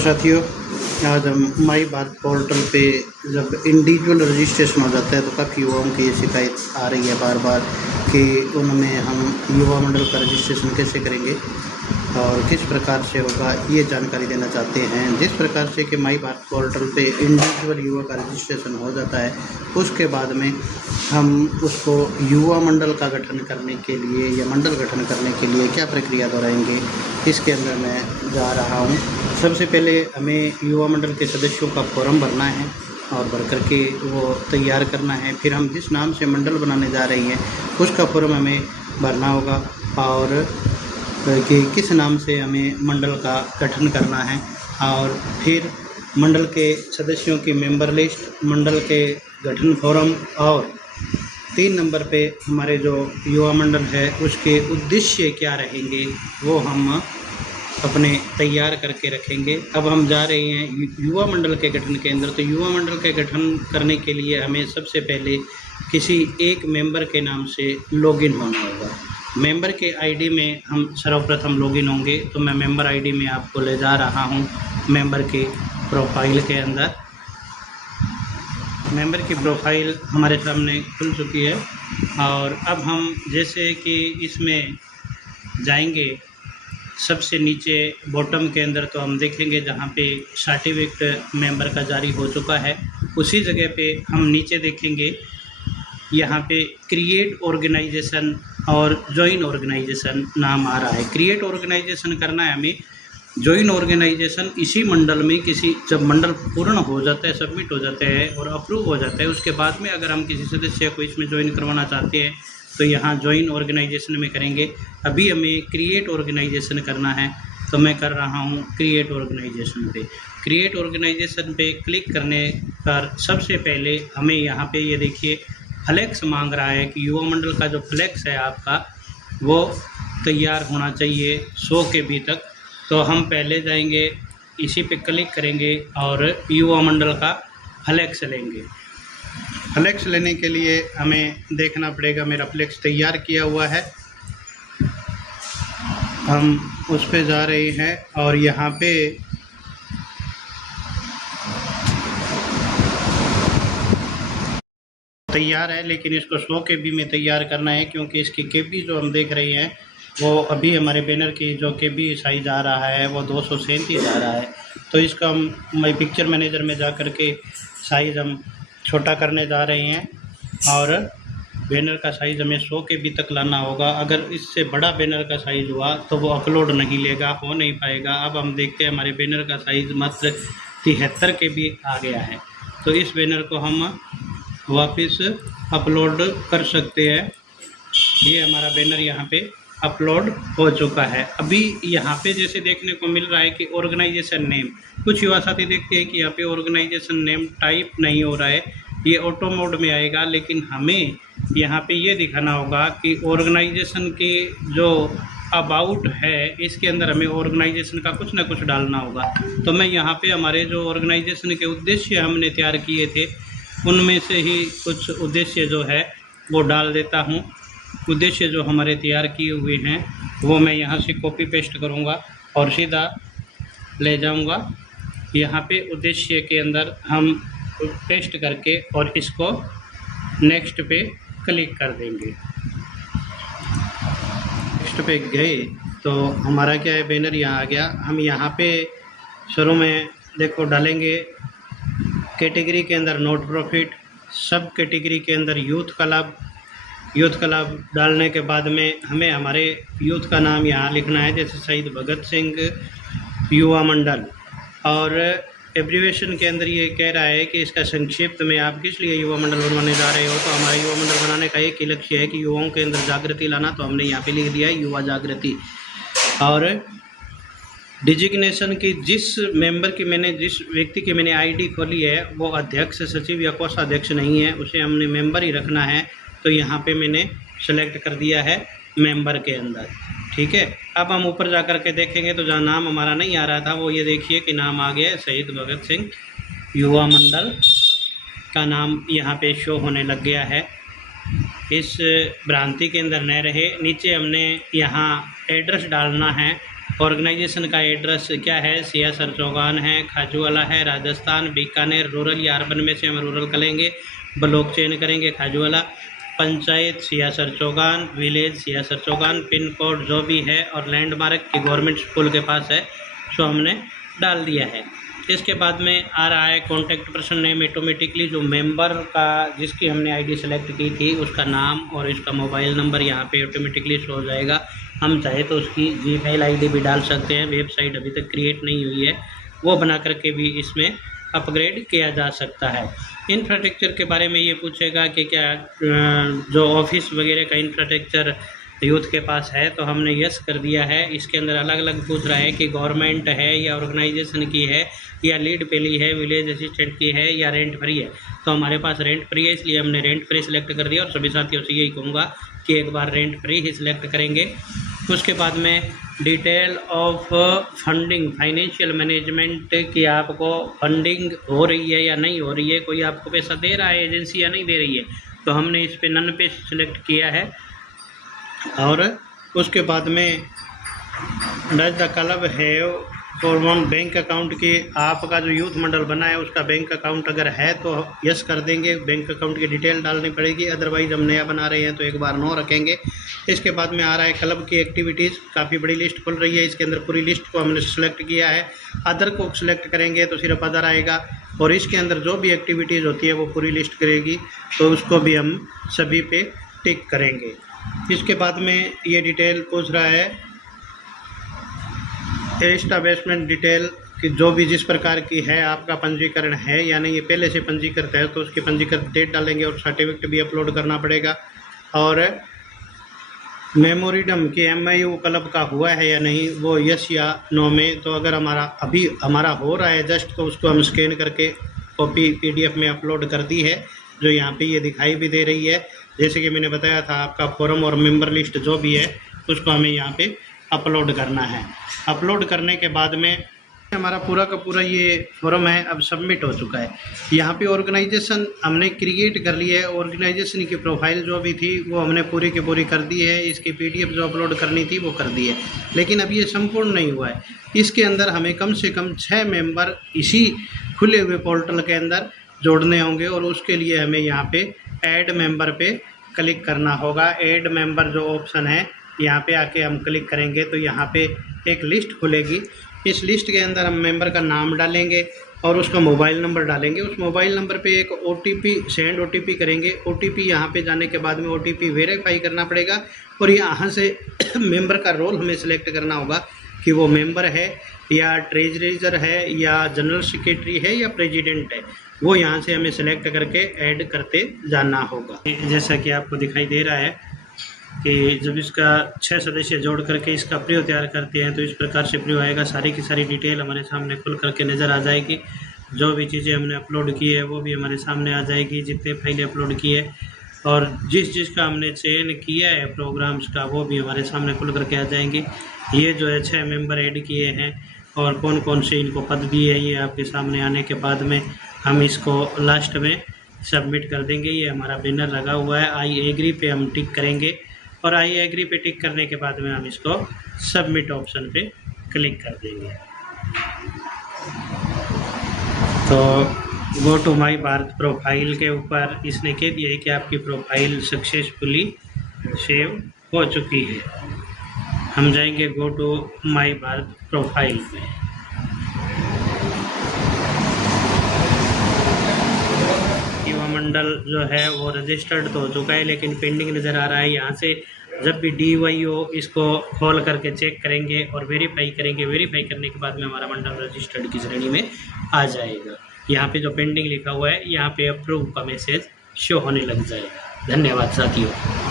साथियों, आज हम माई बात पोर्टल पे जब इंडिविजुअल रजिस्ट्रेशन हो जाता है तो काफ़ी युवाओं की ये शिकायत आ रही है बार बार कि उनमें हम युवा मंडल का रजिस्ट्रेशन कैसे करेंगे और किस प्रकार से होगा, ये जानकारी देना चाहते हैं। जिस प्रकार से कि माई बात पोर्टल पे इंडिविजुअल युवा का रजिस्ट्रेशन हो जाता है, उसके बाद में हम उसको युवा मंडल का गठन करने के लिए या मंडल गठन करने के लिए क्या प्रक्रिया दोहराएंगे, इसके अंदर मैं जा रहा हूँ। सबसे पहले हमें युवा मंडल के सदस्यों का फॉर्म भरना है और भर करके वो तैयार करना है। फिर हम जिस नाम से मंडल बनाने जा रही हैं उसका फॉर्म हमें भरना होगा और कि किस नाम से हमें मंडल का गठन करना है। और फिर मंडल के सदस्यों की मेंबर लिस्ट, मंडल के गठन फॉर्म और 3 नंबर पे हमारे जो युवा मंडल है उसके उद्देश्य क्या रहेंगे वो हम अपने तैयार करके रखेंगे। अब हम जा रहे हैं युवा मंडल के गठन के अंदर। तो युवा मंडल के गठन करने के लिए हमें सबसे पहले किसी एक मेंबर के नाम से लॉगिन होना होगा। मेंबर के आईडी में हम सर्वप्रथम लॉगिन होंगे। तो मैं मेंबर आईडी में आपको ले जा रहा हूं। मेंबर की प्रोफाइल के अंदर मेंबर की प्रोफाइल हमारे सामने खुल चुकी है और अब हम जैसे कि इसमें जाएंगे सबसे नीचे बॉटम के अंदर, तो हम देखेंगे जहाँ पे सर्टिफिकेट मेंबर का जारी हो चुका है उसी जगह पे हम नीचे देखेंगे यहाँ पे क्रिएट ऑर्गेनाइजेशन और जॉइन ऑर्गेनाइजेशन नाम आ रहा है। क्रिएट ऑर्गेनाइजेशन करना है हमें। जॉइन ऑर्गेनाइजेशन इसी मंडल में किसी जब मंडल पूर्ण हो जाता है, सबमिट हो जाता है और अप्रूव हो जाता है, उसके बाद में अगर हम किसी सदस्य को इसमें ज्वाइन करवाना चाहते हैं तो यहाँ जॉइन ऑर्गेनाइजेशन में करेंगे। अभी हमें क्रिएट ऑर्गेनाइजेशन करना है तो मैं कर रहा हूँ क्रिएट ऑर्गेनाइजेशन पे। क्रिएट ऑर्गेनाइजेशन पे क्लिक करने पर सबसे पहले हमें यहाँ पे ये देखिए फ्लैक्स मांग रहा है कि युवा मंडल का जो फ्लैक्स है आपका वो तैयार होना चाहिए 100 KB तक। तो हम पहले जाएंगे इसी पे क्लिक करेंगे और युवा मंडल का फ्लैक्स लेंगे। फ्लैक्स लेने के लिए हमें देखना पड़ेगा मेरा फ्लैक्स तैयार किया हुआ है। हम उस पे जा रहे हैं और यहाँ पे तैयार है, लेकिन इसको 100 KB में तैयार करना है क्योंकि इसकी KB जो हम देख रहे हैं वो अभी हमारे बैनर की जो KB साइज आ रहा है वो 237 आ रहा है। तो इसका हम मैं पिक्चर मैनेजर में जा कर के साइज़ हम छोटा करने जा रहे हैं और बैनर का साइज़ हमें 100 KB तक लाना होगा। अगर इससे बड़ा बैनर का साइज़ हुआ तो वो अपलोड नहीं लेगा, हो नहीं पाएगा। अब हम देखते हैं हमारे बैनर का साइज़ मात्र 73 KB आ गया है। तो इस बैनर को हम वापस अपलोड कर सकते हैं। ये हमारा बैनर यहाँ पे अपलोड हो चुका है। अभी यहाँ पे जैसे देखने को मिल रहा है कि ऑर्गेनाइजेशन नेम, कुछ युवा साथी देखते हैं कि यहाँ पे ऑर्गेनाइजेशन नेम टाइप नहीं हो रहा है, ये ऑटो मोड में आएगा। लेकिन हमें यहाँ पे ये दिखाना होगा कि ऑर्गेनाइजेशन के जो अबाउट है इसके अंदर हमें ऑर्गेनाइजेशन का कुछ ना कुछ डालना होगा। तो मैं यहाँ पे हमारे जो ऑर्गेनाइजेशन के उद्देश्य हमने तैयार किए थे उनमें से ही कुछ उद्देश्य जो है वो डाल देता हूँ। उद्देश्य जो हमारे तैयार किए हुए हैं वो मैं यहाँ से कॉपी पेस्ट करूँगा और सीधा ले जाऊँगा यहाँ पे उद्देश्य के अंदर। हम पेस्ट करके और इसको नेक्स्ट पे क्लिक कर देंगे। नेक्स्ट पे गए तो हमारा क्या है, बैनर यहाँ आ गया। हम यहाँ पे शुरू में देखो डालेंगे कैटेगरी के अंदर नॉट प्रॉफिट, सब कैटेगरी के अंदर यूथ क्लब। यूथ क्लब डालने के बाद में हमें हमारे यूथ का नाम यहाँ लिखना है, जैसे शहीद भगत सिंह युवा मंडल। और एब्रीवेशन के अंदर ये कह रहा है कि इसका संक्षिप्त में आप किस लिए युवा मंडल बनवाने जा रहे हो। तो हमारा युवा मंडल बनाने का एक ही लक्ष्य है कि युवाओं के अंदर जागृति लाना। तो हमने यहाँ पे लिख दिया है युवा जागृति। और डिजिग्नेशन की जिस मेंबर की मैंने जिस व्यक्ति की मैंने आईडी खोली है वो अध्यक्ष, सचिव या कोषाध्यक्ष नहीं है, उसे हमने मेंबर ही रखना है। तो यहाँ पे मैंने सेलेक्ट कर दिया है मेंबर के अंदर। ठीक है, अब हम ऊपर जा कर के देखेंगे तो जहाँ नाम हमारा नहीं आ रहा था वो ये देखिए कि नाम आ गया है, शहीद भगत सिंह युवा मंडल का नाम यहाँ पे शो होने लग गया है। इस भ्रांति के अंदर न रहे। नीचे हमने यहाँ एड्रेस डालना है ऑर्गेनाइजेशन का एड्रेस क्या है, सियासर चौगान है, खाजूवाला है, राजस्थान, बीकानेर। रूरल या अर्बन में से हम रूरल करेंगे, ब्लॉक चयन करेंगे Khajuwala, panchayat Siyasar Chaugan, village Siyasar Chaugan, pin code जो भी है और लैंडमार्क की गवर्नमेंट स्कूल के पास है सो हमने डाल दिया है। इसके बाद में आ रहा है कॉन्टैक्ट पर्सन नेम। ऑटोमेटिकली जो मेंबर का जिसकी हमने आईडी सेलेक्ट की थी उसका नाम और इसका मोबाइल नंबर यहाँ पे ऑटोमेटिकली शो हो जाएगा। हम चाहे तो उसकी जीमेल आईडी भी डाल सकते हैं, वेबसाइट अभी तक क्रिएट नहीं हुई है, वो बना करके भी इसमें अपग्रेड किया जा सकता है। इंफ्रास्ट्रक्चर के बारे में ये पूछेगा कि क्या जो ऑफिस वगैरह का इंफ्रास्ट्रक्चर यूथ के पास है, तो हमने यस कर दिया है। इसके अंदर अलग अलग पूछ रहा है कि गवर्नमेंट है या ऑर्गेनाइजेशन की है या लीड पे ली है, विलेज असिस्टेंट की है या रेंट फ्री है। तो हमारे पास रेंट फ्री है, इसलिए हमने रेंट फ्री सिलेक्ट कर दिया और सभी साथियों से यही कहूँगा कि एक बार रेंट फ्री ही सिलेक्ट करेंगे। उसके बाद में detail of funding, financial management की आपको फंडिंग हो रही है या नहीं हो रही है, कोई आपको पैसा दे रहा है एजेंसी या नहीं दे रही है, तो हमने इस पे नन पे सिलेक्ट किया है। और उसके बाद में does the club have for one bank account की, आपका जो यूथ मंडल बना है उसका बैंक अकाउंट अगर है तो यस कर देंगे, बैंक अकाउंट की डिटेल डालनी पड़ेगी, अदरवाइज हम नया बना रहे हैं तो एक बार नो रखेंगे। इसके बाद में आ रहा है क्लब की एक्टिविटीज़, काफ़ी बड़ी लिस्ट खुल रही है, इसके अंदर पूरी लिस्ट को हमने सेलेक्ट किया है। अदर को सिलेक्ट करेंगे तो सिर्फ अदर आएगा और इसके अंदर जो भी एक्टिविटीज़ होती है वो पूरी लिस्ट करेगी, तो उसको भी हम सभी पे टिक करेंगे। इसके बाद में ये डिटेल पूछ रहा है एस्टैब्लिशमेंट डिटेल कि जो भी जिस प्रकार की है आपका पंजीकरण है या नहीं, ये पहले से पंजीकृत है तो उसकी पंजीकृत डेट डालेंगे और सर्टिफिकेट भी अपलोड करना पड़ेगा। और मेमोरीडम कि MIU क्लब का हुआ है या नहीं, वो यस या नो में, तो अगर हमारा हो रहा है जस्ट तो उसको हम स्कैन करके कॉपी PDF में अपलोड कर दी है, जो यहाँ पे ये दिखाई भी दे रही है। जैसे कि मैंने बताया था आपका फॉर्म और मेंबर लिस्ट जो भी है उसको हमें यहाँ पे अपलोड करना है। अपलोड करने के बाद में हमारा पूरा का पूरा ये फॉर्म है अब सबमिट हो चुका है। यहाँ पे ऑर्गेनाइजेशन हमने क्रिएट कर ली है, ऑर्गेनाइजेशन की प्रोफाइल जो भी थी वो हमने पूरी की पूरी कर दी है, इसकी PDF जो अपलोड करनी थी वो कर दी है। लेकिन अब ये संपूर्ण नहीं हुआ है, इसके अंदर हमें कम से कम 6 मेंबर इसी खुले हुए पोर्टल के अंदर जोड़ने होंगे और उसके लिए हमें यहाँ पे ऐड मेंबर पे क्लिक करना होगा। ऐड मेंबर जो ऑप्शन है यहाँ पे आके हम क्लिक करेंगे तो यहाँ पे एक लिस्ट खुलेगी। इस लिस्ट के अंदर हम मेंबर का नाम डालेंगे और उसका मोबाइल नंबर डालेंगे। उस मोबाइल नंबर पे एक OTP सेंड OTP करेंगे। OTP यहाँ पे जाने के बाद में OTP वेरीफाई करना पड़ेगा और यहाँ से मेंबर का रोल हमें सेलेक्ट करना होगा कि वो मेंबर है या ट्रेजरर है या जनरल सेक्रेटरी है या प्रेसिडेंट है, वो यहाँ से हमें सेलेक्ट करके ऐड करते जाना होगा। जैसा कि आपको दिखाई दे रहा है कि जब इसका 6 सदस्य जोड़ करके इसका प्रियो तैयार करते हैं तो इस प्रकार से प्रियो आएगा। सारी की सारी डिटेल हमारे सामने खुल करके नज़र आ जाएगी। जो भी चीज़ें हमने अपलोड की है वो भी हमारे सामने आ जाएगी, जितने फाइलें अपलोड की है और जिसका हमने चयन किया है प्रोग्राम्स का वो भी हमारे सामने खुल करके आ जाएंगे। ये जो है 6 मेंबर ऐड किए हैं और कौन कौन से इनको पद दिए हैं ये आपके सामने आने के बाद में हम इसको लास्ट में सबमिट कर देंगे। ये हमारा बैनर लगा हुआ है, आई एग्री पे हम टिक करेंगे और आई एग्री पे टिक करने के बाद में हम इसको सबमिट ऑप्शन पे क्लिक कर देंगे। तो go to my Bharat profile के ऊपर इसने कह दिया है कि आपकी प्रोफाइल सक्सेसफुली सेव हो चुकी है। हम जाएंगे go to my Bharat profile में। युवा मंडल जो है वो रजिस्टर्ड तो हो चुका है लेकिन पेंडिंग नज़र आ रहा है। यहाँ से जब भी DYO इसको खोल करके चेक करेंगे और वेरीफाई करेंगे, वेरीफाई करने के बाद में हमारा मंडल रजिस्टर्ड की श्रेणी में आ जाएगा। यहाँ पे जो पेंडिंग लिखा हुआ है यहाँ पे अप्रूव का मैसेज शो होने लग जाएगा। धन्यवाद साथियों।